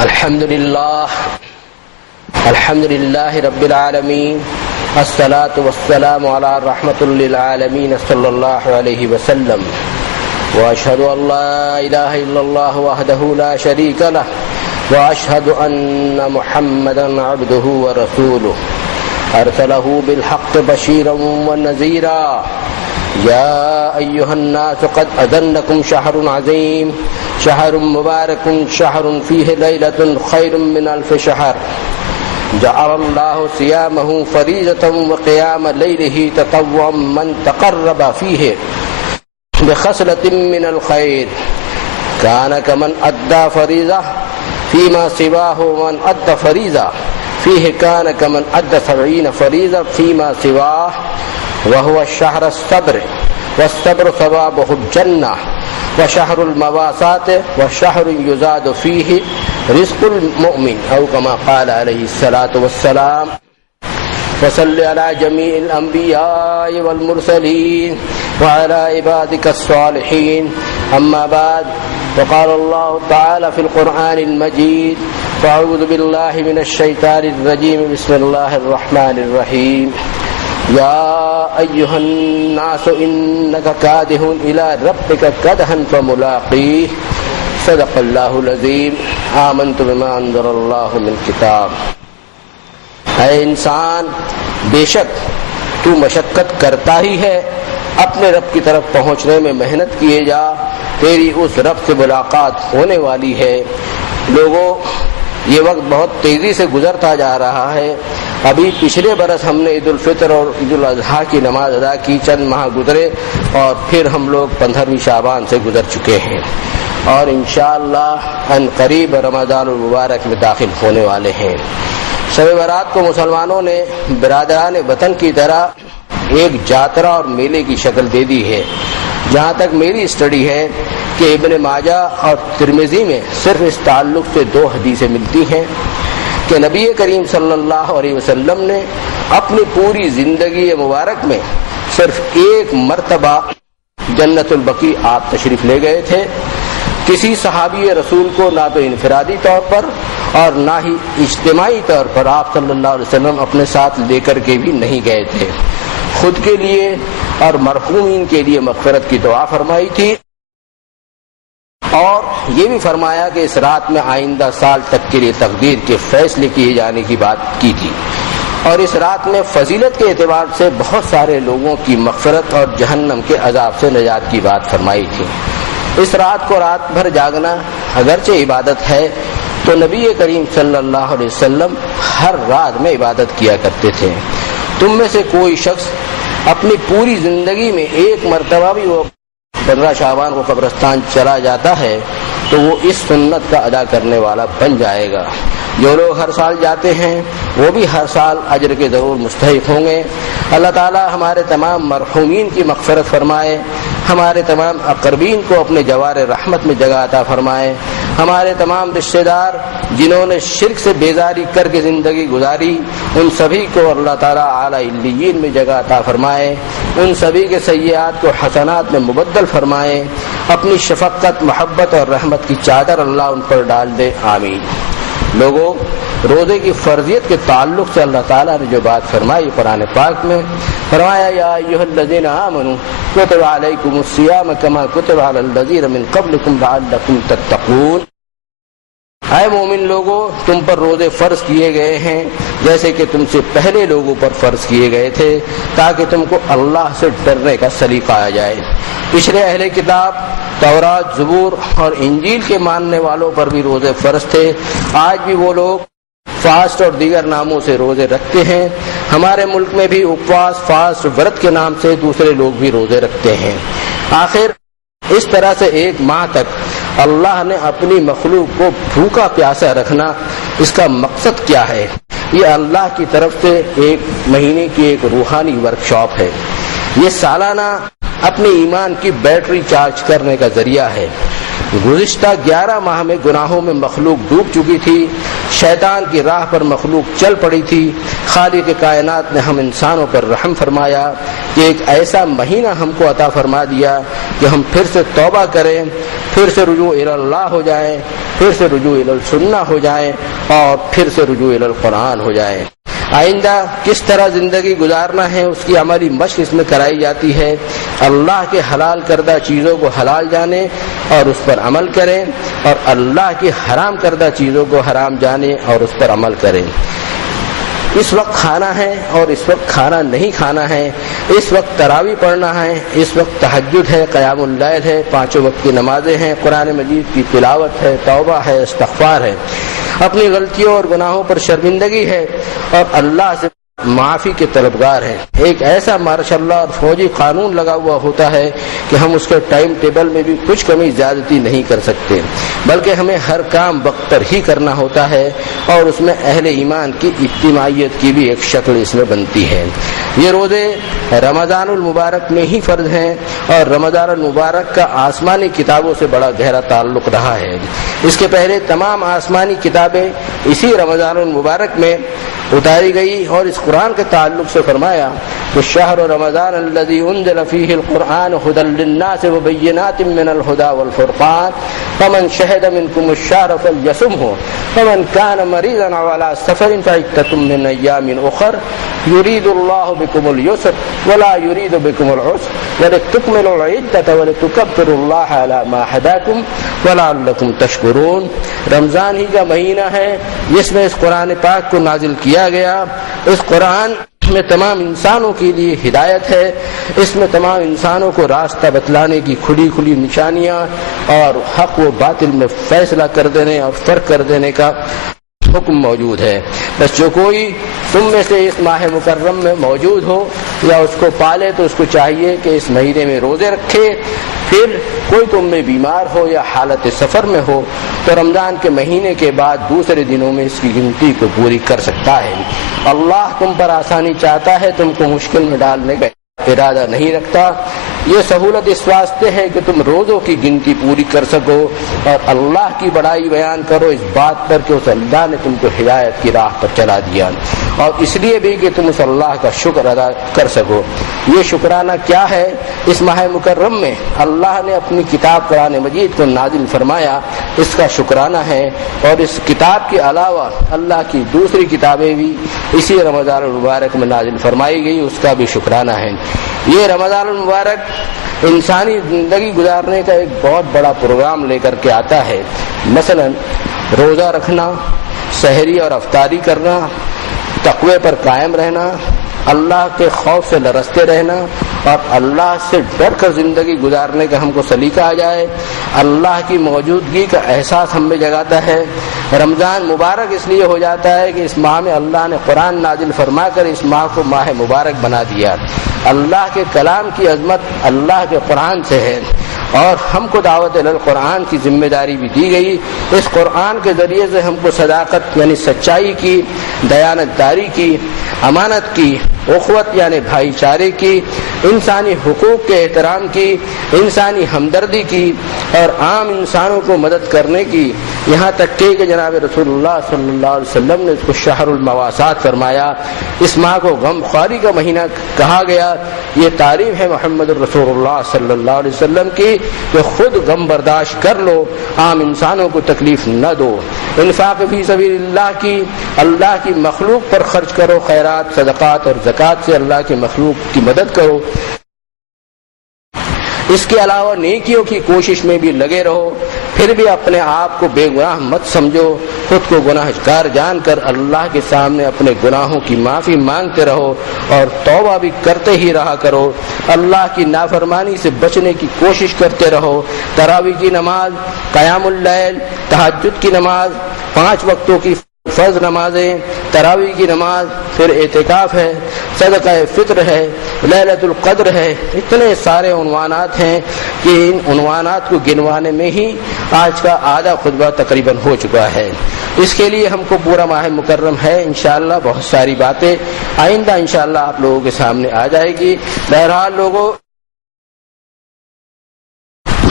الحمد للہ رب العالمین الصلاة والسلام علی رحمۃ للعالمین صلی اللہ علیہ وسلم واشهد ان لا الہ الا اللہ وحدہ لا شریک لہ واشهد ان محمدا عبدہ ورسولہ ارسلہ بالحق بشیرا ونذیرا یا ایہا الناس قد اذنکم شہر عظیم شہر مبارک شہر فیہ لیلۃ خیر من الف شہر جعل اللہ صیامہ فریضۃ وقیام لیلہ تطوعا من تقرب فیہ بخصلۃ من الخیر کان کمن ادى فریضہ فیما سواہ ومن ادى فریضہ فیہ کان کمن ادى 70 فریضہ فیما سواہ وهو الشهر الصبر والصبر ثوابه الجنة وشهر المواساة وشهر يزاد فيه رزق المؤمن أو كما قال عليه الصلاة والسلام وصل على جميع الأنبياء والمرسلين وعلى عبادك الصالحين أما بعد وقال الله تعالى في القرآن المجيد فأعوذ بالله من الشيطان الرجيم بسم الله الرحمن الرحيم یا ایہا الناس انک کادح الی ربک کدحا فملاقیہ صدق اللہ العظیم آمنت بما انزل اللہ من کتاب۔ اے انسان، بے شک تو مشقت کرتا ہی ہے، اپنے رب کی طرف پہنچنے میں محنت کیے جا، تیری اس رب سے ملاقات ہونے والی ہے۔ لوگوں، یہ وقت بہت تیزی سے گزرتا جا رہا ہے۔ ابھی پچھلے برس ہم نے عید الفطر اور عید الاضحیٰ کی نماز ادا کی، چند ماہ گزرے اور پھر ہم لوگ 15ویں شعبان سے گزر چکے ہیں اور انشاءاللہ ان قریب رمضان المبارک میں داخل ہونے والے ہیں۔ شب برات کو مسلمانوں نے برادران وطن کی طرح ایک جاترا اور میلے کی شکل دے دی ہے۔ جہاں تک میری اسٹڈی ہے کہ ابن ماجہ اور ترمذی میں صرف اس تعلق سے 2 حدیثیں ملتی ہیں کہ نبی کریم صلی اللہ علیہ وسلم نے اپنی پوری زندگی مبارک میں صرف ایک مرتبہ جنت البقیع آپ تشریف لے گئے تھے۔ کسی صحابی رسول کو نہ تو انفرادی طور پر اور نہ ہی اجتماعی طور پر آپ صلی اللہ علیہ وسلم اپنے ساتھ لے کر کے بھی نہیں گئے تھے۔ خود کے لیے اور مرحومین کے لیے مغفرت کی دعا فرمائی تھی اور یہ بھی فرمایا کہ اس رات میں آئندہ سال تک کے لیے تقدیر کے فیصلے کیے جانے کی بات کی تھی، اور اس رات میں فضیلت کے اعتبار سے بہت سارے لوگوں کی مغفرت اور جہنم کے عذاب سے نجات کی بات فرمائی تھی۔ اس رات کو رات بھر جاگنا اگرچہ عبادت ہے، تو نبی کریم صلی اللہ علیہ وسلم ہر رات میں عبادت کیا کرتے تھے۔ تم میں سے کوئی شخص اپنی پوری زندگی میں ایک مرتبہ بھی وہ 15 شعبان کو قبرستان چلا جاتا ہے تو وہ اس سنت کا ادا کرنے والا بن جائے گا۔ جو لوگ ہر سال جاتے ہیں وہ بھی ہر سال اجر کے ضرور مستحق ہوں گے۔ اللہ تعالی ہمارے تمام مرحومین کی مغفرت فرمائے، ہمارے تمام اقربین کو اپنے جوار رحمت میں جگہ عطا فرمائے، ہمارے تمام رشتہ دار جنہوں نے شرک سے بیزاری کر کے زندگی گزاری ان سبھی کو اللہ تعالیٰ اعلیٰ علیین میں جگہ عطا فرمائے، ان سبھی کے سیئات کو حسنات میں مبدل فرمائے، اپنی شفقت، محبت اور رحمت کی چادر اللہ ان پر ڈال دے، آمین۔ لوگوں، روزے کی فرضیت کے تعلق سے اللہ تعالیٰ نے جو بات فرمائی قرآن پاک میں فرمایا، یا ایھا الذین آمنوا کتب علیکم الصیام کما کتب علی الذین من قبلکم لعلکم تتقون۔ اے مومن لوگوں، تم پر روزے فرض کیے گئے ہیں جیسے کہ تم سے پہلے لوگوں پر فرض کیے گئے تھے تاکہ تم کو اللہ سے ڈرنے کا سلیقہ آ جائے۔ پچھلے اہل کتاب تورات، زبور اور انجیل کے ماننے والوں پر بھی روزے فرض تھے۔ آج بھی وہ لوگ فاسٹ اور دیگر ناموں سے روزے رکھتے ہیں۔ ہمارے ملک میں بھی اپواس، فاسٹ، ورت کے نام سے دوسرے لوگ بھی روزے رکھتے ہیں۔ آخر اس طرح سے ایک ماہ تک اللہ نے اپنی مخلوق کو بھوکا پیاسا رکھنا، اس کا مقصد کیا ہے؟ یہ اللہ کی طرف سے ایک مہینے کی ایک روحانی ورکشاپ ہے۔ یہ سالانہ اپنے ایمان کی بیٹری چارج کرنے کا ذریعہ ہے۔ گزشتہ 11 ماہ میں گناہوں میں مخلوق ڈوب چکی تھی، شیطان کی راہ پر مخلوق چل پڑی تھی۔ خالق کائنات نے ہم انسانوں پر رحم فرمایا کہ ایک ایسا مہینہ ہم کو عطا فرما دیا کہ ہم پھر سے توبہ کریں، پھر سے رجوع الی اللہ ہو جائیں، پھر سے رجوع الی السنہ ہو جائیں اور پھر سے رجوع الی القرآن ہو جائیں۔ آئندہ کس طرح زندگی گزارنا ہے اس کی عملی مشق اس میں کرائی جاتی ہے۔ اللہ کے حلال کردہ چیزوں کو حلال جانیں اور اس پر عمل کریں، اور اللہ کی حرام کردہ چیزوں کو حرام جانیں اور اس پر عمل کریں۔ اس وقت کھانا ہے اور اس وقت کھانا نہیں کھانا ہے، اس وقت تراویح پڑھنا ہے، اس وقت تہجد ہے، قیام اللیل ہے، 5 وقت کی نمازیں ہیں، قرآن مجید کی تلاوت ہے، توبہ ہے، استغفار ہے، اپنی غلطیوں اور گناہوں پر شرمندگی ہے اور اللہ سے معافی کے طلبگار ہیں۔ ایک ایسا ماشاء اللہ اور فوجی قانون لگا ہوا ہوتا ہے کہ ہم اس کے ٹائم ٹیبل میں بھی کچھ کمی زیادتی نہیں کر سکتے، بلکہ ہمیں ہر کام وقت پر ہی کرنا ہوتا ہے، اور اس میں اہل ایمان کی اجتماعیت کی بھی ایک شکل اس میں بنتی ہے۔ یہ روزے رمضان المبارک میں ہی فرض ہیں، اور رمضان المبارک کا آسمانی کتابوں سے بڑا گہرا تعلق رہا ہے۔ اس کے پہلے تمام آسمانی کتابیں اسی رمضان المبارک میں اتاری گئی، اور اس قرآن کے تعلق سے فرمایا کہ شہر رمضان الذی انزل فیہ القرآن ھدی للناس وبینات من الھدی والفرقان فمن شہد منکم الشہر فلیصمہ فمن کان مریضا او علی سفر فعدۃ من ایام اخر یرید اللہ بکم اليسر ولا یرید بکم العسر ولتکملوا العدۃ ولتکبروا اللہ علی ما ھداکم ولعلکم تشکرون۔ رمضان ہی کا مہینہ ہے جس میں اس قرآن پاک کو نازل کیا گیا۔ اس قرآن میں تمام انسانوں کے لیے ہدایت ہے، اس میں تمام انسانوں کو راستہ بتلانے کی کھلی کھلی نشانیاں اور حق و باطل میں فیصلہ کر دینے اور فرق کر دینے کا حکم موجود ہے۔ بس جو کوئی تم میں سے اس ماہ مکرم میں موجود ہو یا اس کو پالے تو اس کو چاہیے کہ اس مہینے میں روزے رکھے۔ پھر کوئی تم میں بیمار ہو یا حالت سفر میں ہو تو رمضان کے مہینے کے بعد دوسرے دنوں میں اس کی گنتی کو پوری کر سکتا ہے۔ اللہ تم پر آسانی چاہتا ہے، تم کو مشکل میں ڈالنے کا ارادہ نہیں رکھتا۔ یہ سہولت اس واسطے ہے کہ تم روزوں کی گنتی پوری کر سکو اور اللہ کی بڑائی بیان کرو اس بات پر کہ اس اللہ نے تم کو ہدایت کی راہ پر چلا دیا، اور اس لیے بھی کہ تم اس اللہ کا شکر ادا کر سکو۔ یہ شکرانہ کیا ہے؟ اس ماہ مکرم میں اللہ نے اپنی کتاب قرآن مجید کو نازل فرمایا، اس کا شکرانہ ہے، اور اس کتاب کے علاوہ اللہ کی دوسری کتابیں بھی اسی رمضان المبارک میں نازل فرمائی گئی، اس کا بھی شکرانہ ہے۔ یہ رمضان المبارک انسانی زندگی گزارنے کا ایک بہت بڑا پروگرام لے کر کے آتا ہے۔ مثلا روزہ رکھنا، سحری اور افطاری کرنا، تقوی پر قائم رہنا، اللہ کے خوف سے لرزتے رہنا اور اللہ سے ڈر کر زندگی گزارنے کا ہم کو سلیقہ آ جائے، اللہ کی موجودگی کا احساس ہم میں جگاتا ہے۔ رمضان مبارک اس لیے ہو جاتا ہے کہ اس ماہ میں اللہ نے قرآن نازل فرما کر اس ماہ کو ماہ مبارک بنا دیا۔ اللہ کے کلام کی عظمت اللہ کے قرآن سے ہے، اور ہم کو دعوت القرآن کی ذمہ داری بھی دی گئی۔ اس قرآن کے ذریعے سے ہم کو صداقت یعنی سچائی کی، دیانت داری کی، امانت کی، اخوت یعنی بھائی چارے کی، انسانی حقوق کے احترام کی، انسانی ہمدردی کی اور عام انسانوں کو مدد کرنے کی، یہاں تک کہ جناب رسول اللہ صلی اللہ علیہ وسلم نے اس کو شہر المواسات فرمایا۔ اس ماہ کو غم خواری کا مہینہ کہا گیا۔ یہ تعریف ہے محمد رسول اللہ صلی اللہ علیہ وسلم کی کہ خود غم برداشت کر لو، عام انسانوں کو تکلیف نہ دو۔ انفاق فی سبیل اللہ کی، اللہ کی مخلوق پر خرچ کرو، خیرات، صدقات اور زکوٰۃ سے اللہ کی مخلوق کی مدد کرو۔ اس کے علاوہ نیکیوں کی کوشش میں بھی لگے رہو، پھر بھی اپنے آپ کو بے گناہ مت سمجھو، خود کو گناہ گار جان کر اللہ کے سامنے اپنے گناہوں کی معافی مانگتے رہو اور توبہ بھی کرتے ہی رہا کرو۔ اللہ کی نافرمانی سے بچنے کی کوشش کرتے رہو۔ تراویح کی نماز، قیام اللیل، تہجد کی نماز، 5 وقتوں کی فرض نمازیں، تراویح کی نماز، پھر اعتکاف ہے، صدقہ فطر ہے، لیلۃ القدر ہے، اتنے سارے عنوانات ہیں کہ ان عنوانات کو گنوانے میں ہی آج کا آدھا خطبہ تقریباً ہو چکا ہے۔ اس کے لیے ہم کو پورا ماہ مکرم ہے، انشاءاللہ بہت ساری باتیں آئندہ انشاءاللہ آپ لوگوں کے سامنے آ جائے گی۔ بہرحال لوگوں،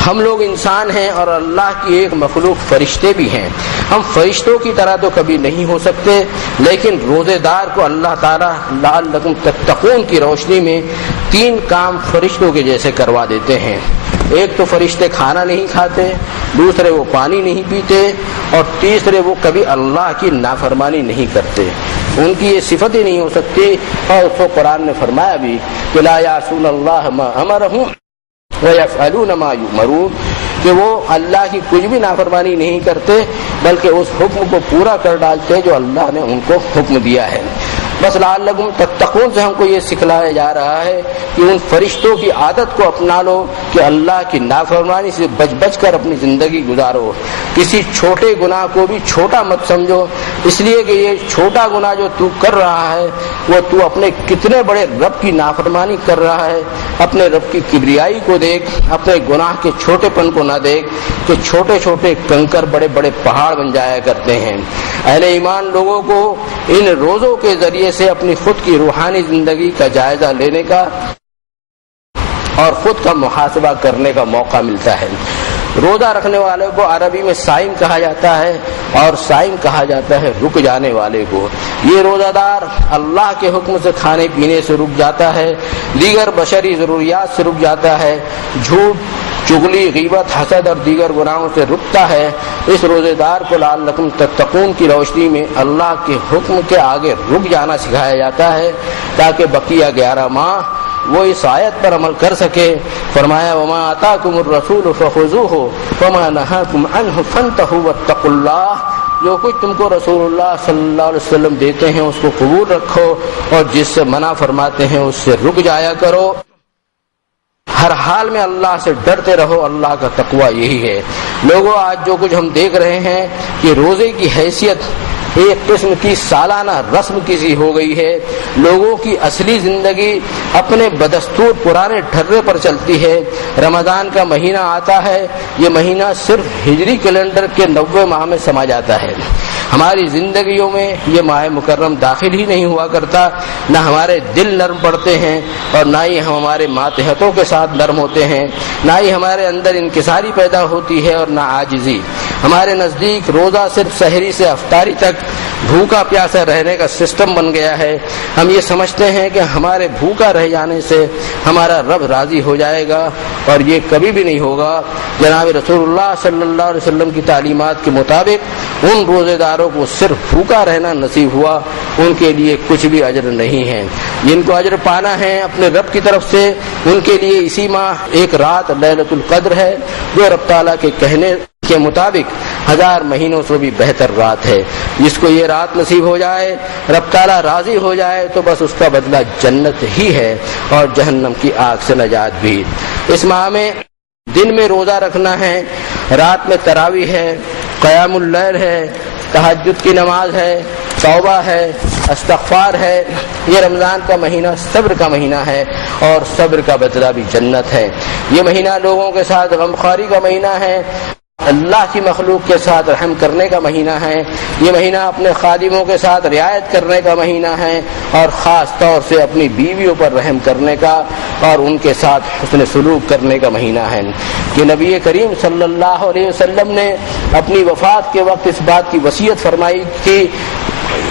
ہم لوگ انسان ہیں اور اللہ کی ایک مخلوق فرشتے بھی ہیں۔ ہم فرشتوں کی طرح تو کبھی نہیں ہو سکتے، لیکن روزے دار کو اللہ تعالیٰ لعلکم تتقون کی روشنی میں 3 کام فرشتوں کے جیسے کروا دیتے ہیں۔ ایک تو فرشتے کھانا نہیں کھاتے، دوسرے وہ پانی نہیں پیتے، اور تیسرے وہ کبھی اللہ کی نافرمانی نہیں کرتے۔ ان کی یہ صفت ہی نہیں ہو سکتی، اور اس کو قرآن نے فرمایا بھی کہ لا یعصون اللہ ما امرہم ویفعلون ما یؤمرون، کہ وہ اللہ کی کچھ بھی نافرمانی نہیں کرتے بلکہ اس حکم کو پورا کر ڈالتے جو اللہ نے ان کو حکم دیا ہے۔ بس لعلکم تتقون سے ہم کو یہ سکھلایا جا رہا ہے کہ ان فرشتوں کی عادت کو اپنا لو کہ اللہ کی نافرمانی سے بچ بچ کر اپنی زندگی گزارو۔ کسی چھوٹے گناہ کو بھی چھوٹا مت سمجھو، اس لیے کہ یہ چھوٹا گناہ جو تو کر رہا ہے وہ تو اپنے کتنے بڑے رب کی نافرمانی کر رہا ہے۔ اپنے رب کی کبریائی کو دیکھ، اپنے گناہ کے چھوٹے پن کو نہ دیکھ کہ چھوٹے چھوٹے کنکر بڑے بڑے پہاڑ بن جایا کرتے ہیں۔ اہل ایمان لوگوں کو ان روزوں کے ذریعے سے اپنی خود کی روحانی زندگی کا جائزہ لینے کا اور خود کا محاسبہ کرنے کا موقع ملتا ہے۔ روزہ رکھنے والے کو عربی میں صائم کہا جاتا ہے، اور صائم کہا جاتا ہے رک جانے والے کو۔ یہ روزہ دار اللہ کے حکم سے کھانے پینے سے رک جاتا ہے، دیگر بشری ضروریات سے رک جاتا ہے، جھوٹ چغلی غیبت حسد اور دیگر گناہوں سے رکتا ہے۔ اس روزے دار کو لعلکم تتقون کی روشنی میں اللہ کے حکم کے آگے رک جانا سکھایا جاتا ہے تاکہ بقیہ 11 ماہ وہ اس آیت پر عمل کر سکے۔ فرمایا وما آتاکم الرسول فخذوہ وما نہاکم عنہ فانتہوا واتقوا اللہ، جو کچھ تم کو رسول اللہ صلی اللہ علیہ وسلم دیتے ہیں اس کو قبول رکھو، اور جس سے منع فرماتے ہیں اس سے رک جایا کرو۔ ہر حال میں اللہ سے ڈرتے رہو، اللہ کا تقوی یہی ہے۔ لوگوں آج جو کچھ ہم دیکھ رہے ہیں کہ روزے کی حیثیت ایک قسم کی سالانہ رسم کسی ہو گئی ہے۔ لوگوں کی اصلی زندگی اپنے بدستور پرانے ڈھرے پر چلتی ہے۔ رمضان کا مہینہ آتا ہے، یہ مہینہ صرف ہجری کیلنڈر کے 90 ماہ میں سما جاتا ہے۔ ہماری زندگیوں میں یہ ماہ مکرم داخل ہی نہیں ہوا کرتا، نہ ہمارے دل نرم پڑتے ہیں اور نہ ہی ہم ہمارے ماتحتوں کے ساتھ نرم ہوتے ہیں، نہ ہی ہمارے اندر انکساری پیدا ہوتی ہے اور نہ عاجزی۔ ہمارے نزدیک روزہ صرف سحری سے افطاری تک بھوکا پیاسا رہنے کا سسٹم بن گیا ہے۔ ہم یہ سمجھتے ہیں کہ ہمارے بھوکا رہ جانے سے ہمارا رب راضی ہو جائے گا، اور یہ کبھی بھی نہیں ہوگا۔ جناب رسول اللہ صلی اللہ علیہ وسلم کی تعلیمات کے مطابق ان روزے داروں کو صرف بھوکا رہنا نصیب ہوا، ان کے لیے کچھ بھی اجر نہیں ہے۔ جن کو اجر پانا ہے اپنے رب کی طرف سے، ان کے لیے اسی ماہ ایک رات لیلۃ القدر ہے، جو رب تعالیٰ کے کہنے کے مطابق 1000 مہینوں سے بھی بہتر رات ہے۔ جس کو یہ رات نصیب ہو جائے، رب تعالیٰ راضی ہو جائے، تو بس اس کا بدلہ جنت ہی ہے اور جہنم کی آگ سے نجات بھی۔ اس ماہ میں دن میں روزہ رکھنا ہے، رات میں تراویح ہے، قیام اللیل ہے، تہجد کی نماز ہے، توبہ ہے، استغفار ہے۔ یہ رمضان کا مہینہ صبر کا مہینہ ہے، اور صبر کا بدلہ بھی جنت ہے۔ یہ مہینہ لوگوں کے ساتھ غمخواری کا مہینہ ہے، اللہ کی مخلوق کے ساتھ رحم کرنے کا مہینہ ہے۔ یہ مہینہ اپنے خادموں کے ساتھ رعایت کرنے کا مہینہ ہے، اور خاص طور سے اپنی بیویوں پر رحم کرنے کا اور ان کے ساتھ حسن سلوک کرنے کا مہینہ ہے۔ کہ نبی کریم صلی اللہ علیہ وسلم نے اپنی وفات کے وقت اس بات کی وصیت فرمائی تھی۔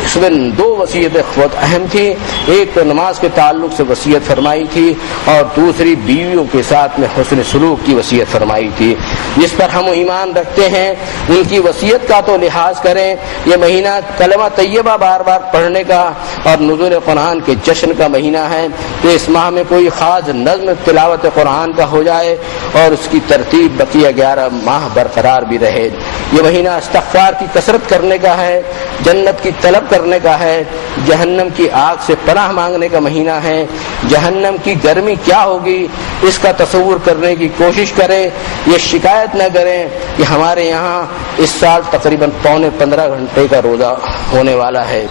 اس میں 2 وصیتیں بہت اہم تھیں، ایک تو نماز کے تعلق سے وصیت فرمائی تھی، اور دوسری بیویوں کے ساتھ میں حسن سلوک کی وصیت فرمائی تھی۔ جس پر ہم ایمان رکھتے ہیں ان کی وصیت کا تو لحاظ کریں۔ یہ مہینہ کلمہ طیبہ بار بار پڑھنے کا اور نزول قرآن کے جشن کا مہینہ ہے، کہ اس ماہ میں کوئی خاص نظم تلاوت قرآن کا ہو جائے اور اس کی ترتیب بقیہ 11 ماہ برقرار بھی رہے۔ یہ مہینہ استغفار کی کثرت کرنے کا ہے، جنت کی طلب کرنے کا ہے، جہنم کی آگ سے پناہ مانگنے کا مہینہ ہے۔ جہنم کی گرمی کیا ہوگی اس کا تصور کرنے کی کوشش کریں۔ یہ شکایت نہ کریں کہ ہمارے یہاں اس سال تقریباً 15 گھنٹے کا روزہ ہونے والا ہے،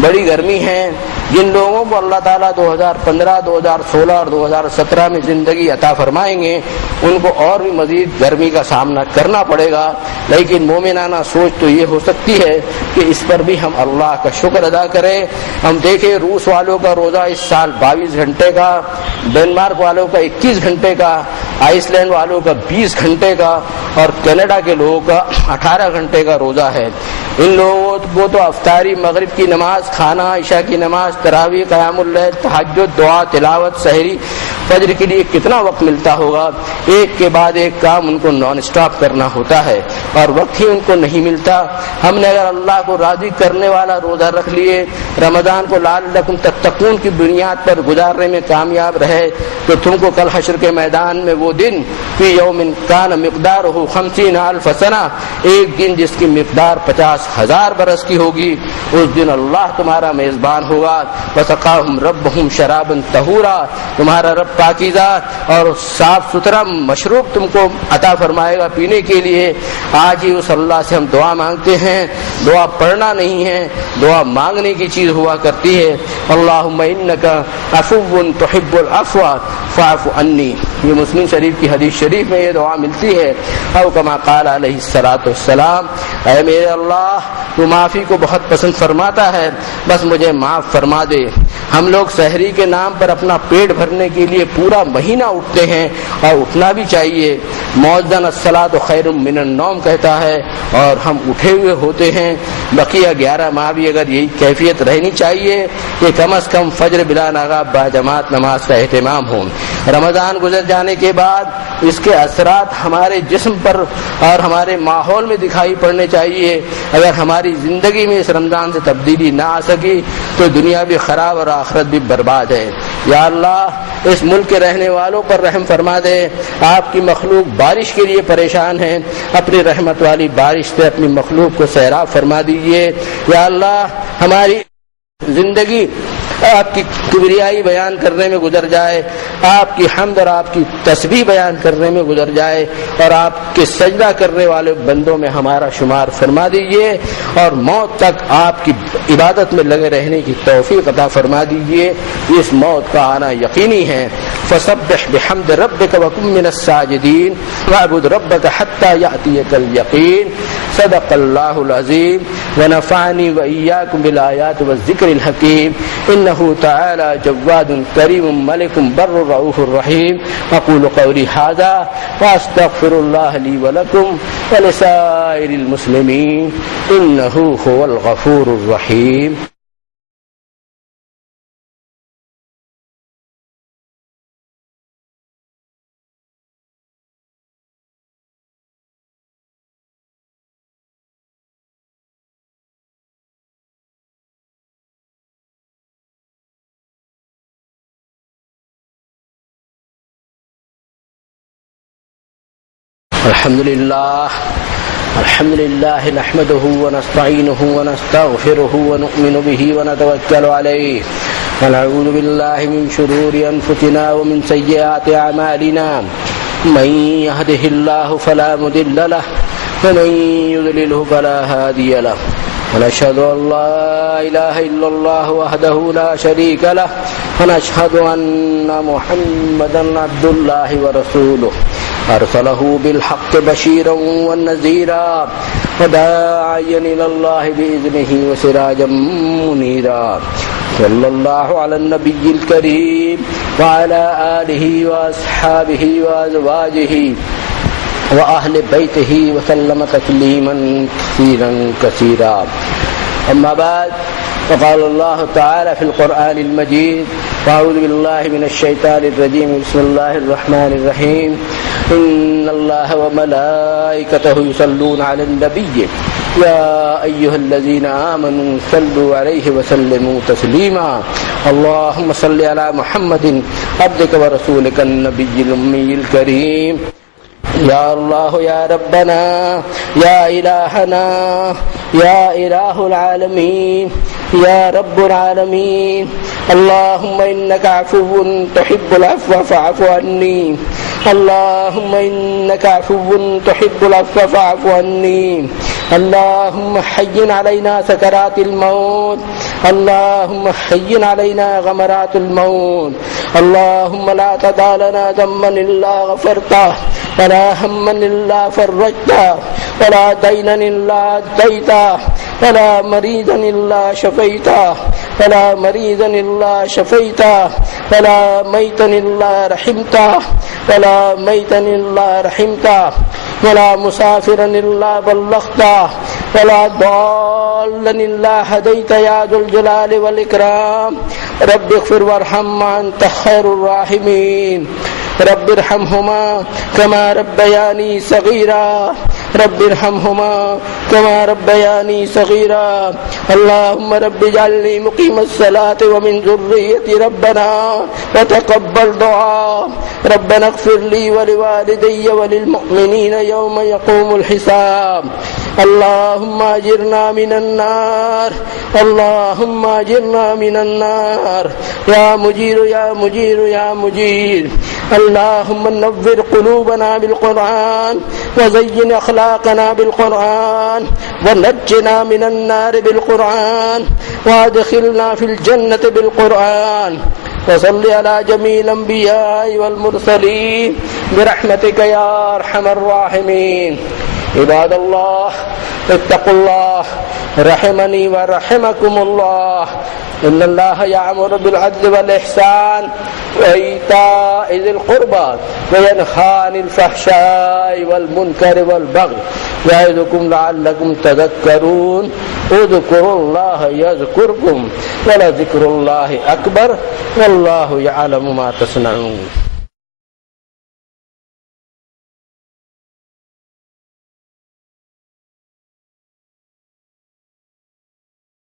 بڑی گرمی ہے۔ جن لوگوں کو اللہ تعالیٰ 2015، 2016 اور 2017 میں زندگی عطا فرمائیں گے ان کو اور بھی مزید گرمی کا سامنا کرنا پڑے گا، لیکن مومنانہ سوچ تو یہ ہو سکتی ہے کہ اس پر بھی ہم اللہ کا شکر ادا کریں۔ ہم دیکھیں روس والوں کا روزہ اس سال 22 گھنٹے کا، ڈنمارک والوں کا 21 گھنٹے کا، آئس لینڈ والوں کا 20 گھنٹے کا، اور کینیڈا کے لوگوں کا 18 گھنٹے کا روزہ ہے۔ ان لوگوں کو تو افطاری، مغرب کی نماز، کھانا، عشاء کی نماز، تراویح، قیام اللیل، تہجد، دعا، تلاوت، سحری فجر کے لیے کتنا وقت ملتا ہوگا، ایک کے بعد ایک کام ان کو نان اسٹاپ کرنا ہوتا ہے اور وقت ہی ان کو نہیں ملتا۔ ہم نے اگر اللہ کو راضی کرنے والا روزہ رکھ لیے، رمضان کو لعلکم تتقون کی بنیاد پر گزارنے میں کامیاب رہے، تو تم کو کل حشر کے میدان میں وہ دن فی یوم کان مقدارہ 50,000 سنہ، ایک دن جس کی مقدار 50,000 برس کی ہوگی، اس دن اللہ تمہارا میزبان ہوگا۔ وسقاہم ربہم شرابا طہورا، تمہارا رب پاکیزہ اور صاف ستھرا مشروب تم کو عطا فرمائے گا پینے کے لیے۔ آج ہی اس اللہ سے ہم دعا مانگتے ہیں، دعا پڑھنا نہیں ہے، دعا مانگنے کی چیز ہوا کرتی ہے۔ اللہم انک عفو تحب العفو فاعف عنی، یہ مسلم شریف کی حدیث شریف میں یہ دعا ملتی ہے۔ او کما قال علیہ الصلوۃ والسلام، اے میرے اللہ تو معافی کو بہت پسند فرماتا ہے، بس مجھے معاف فرما دے۔ ہم لوگ سحری کے نام پر اپنا پیٹ بھرنے کے لیے پورا مہینہ اٹھتے ہیں، اور اٹھنا بھی چاہیے۔ مؤذن الصلاۃ خیر من النوم کہتا ہے، اور ہم اٹھے ہوئے ہوتے ہیں۔ بقیہ 11 ماہ بھی اگر یہی کیفیت رہنی چاہیے کہ کم از کم فجر بلا ناغہ باجماعت نماز کا اہتمام ہو۔ رمضان گزر جانے کے بعد اس کے اثرات ہمارے جسم پر اور ہمارے ماحول میں دکھائی پڑنے چاہیے۔ اگر ہماری زندگی میں اس رمضان سے تبدیلی نہ آ سکی تو دنیا بھی خراب اور آخرت بھی برباد ہے۔ یا اللہ اس ملک کے رہنے والوں پر رحم فرما دے۔ آپ کی مخلوق بارش کے لیے پریشان ہے، اپنی رحمت والی بارش سے اپنی مخلوق کو سیراب فرما دیجیے۔ یا اللہ ہماری زندگی آپ کی کبریائی بیان کرنے میں گزر جائے، آپ کی حمد اور آپ کی تسبیح بیان کرنے میں گزر جائے، اور آپ کے سجدہ کرنے والے بندوں میں ہمارا شمار فرما دیجیے، اور موت تک آپ کی عبادت میں لگے رہنے کی توفیق عطا فرما دیجیے۔ اس موت کا آنا یقینی ہے۔ فسبح بحمد ربک وکن من الساجدین واعبد ربک حتی یأتیک الیقین۔ صدق اللہ العظیم ونفعنی وإیاکم بالآیات والذکر الحکیم۔ انه تعالى جواد كريم ملك بر رؤوف رحيم۔ اقول قولي هذا واستغفر الله لي ولكم ولسائر المسلمين انه هو الغفور الرحيم۔ الحمد لله نحمده ونستعينه ونستغفره ونؤمن به ونتوكل عليه ونعوذ بالله من شرور أنفسنا ومن سيئات أعمالنا من يهده الله فلا مضل له ومن يضلله فلا هادي له ونشهد أن لا إله إلا الله وحده لا شريك له ونشهد أن محمدا عبد الله ورسوله أرسله بالحق بشيرا ونذيرا وداعيا إلى الله بإذنه وسراجا منيرا۔ صلى الله على النبي الكريم وعلى آله وأصحابه وأزواجه وأهل بيته وسلم تسليما كثيرا كثيرا۔ أما بعد، وقال الله تعالى في القرآن المجيد: أعوذ بالله من الشيطان الرجيم، بسم الله الرحمن الرحيم، إن الله وملائكته يصلون على النبي يا أيها الذين آمنوا صلوا عليه وسلموا تسليما، اللهم صل على محمد عبدك ورسولك النبي الأمي الكريم۔ یا اللہ یا ربنا یا الہنا یا الہ العالمین یا رب العالمین، اللہم انک عفو تحب العفو فاعف عنی، اللہم انک عفو تحب العفو فاعف عنی، اللہم حین علینا سکرات الموت، اللہم حین علینا غمرات الموت، اللہم لا تدع لنا ذنبا الا غفرته ولا هما إلا فرجته ولا دينا إلا أديته ولا مريضا إلا شفيته ولا مريضا إلا شفيته ولا ميتا إلا رحمته ولا ميتا إلا رحمته ولا مسافرا إلا بلغته ولا ضالا ضالا إلا هديت يا ذو الجلال والإكرام رب اغفر وارحم أنت خير الراحمين رب ارحمهما كما ربياني صغيرا رب ارحمهما كما ربياني صغيرا اللهم رب اجعلني مقيم الصلاة ومن ذريتي ربنا وتقبل دعاء ربنا اغفر لي ولوالدي وللمؤمنين يوم يقوم الحساب اللهم اجرنا من النار اللهم اجرنا من النار يا مجير يا مجير يا مجير اللهم نور قلوبنا بالقرآن وزين أخلاقنا بالقرآن ونجنا من النار بالقرآن وادخلنا في الجنة بالقرآن وصل على جميع الأنبياء والمرسلين برحمتك يا أرحم الراحمين عباد الله اتقوا الله رحمني ورحمكم الله إن الله يأمر بالعدل والإحسان وإيتاء ذي القربى وينهى عن الفحشاء والمنكر والبغي يعظكم لعلكم تذكرون اذكروا الله يذكركم ولذكر الله أكبر والله يعلم ما تصنعون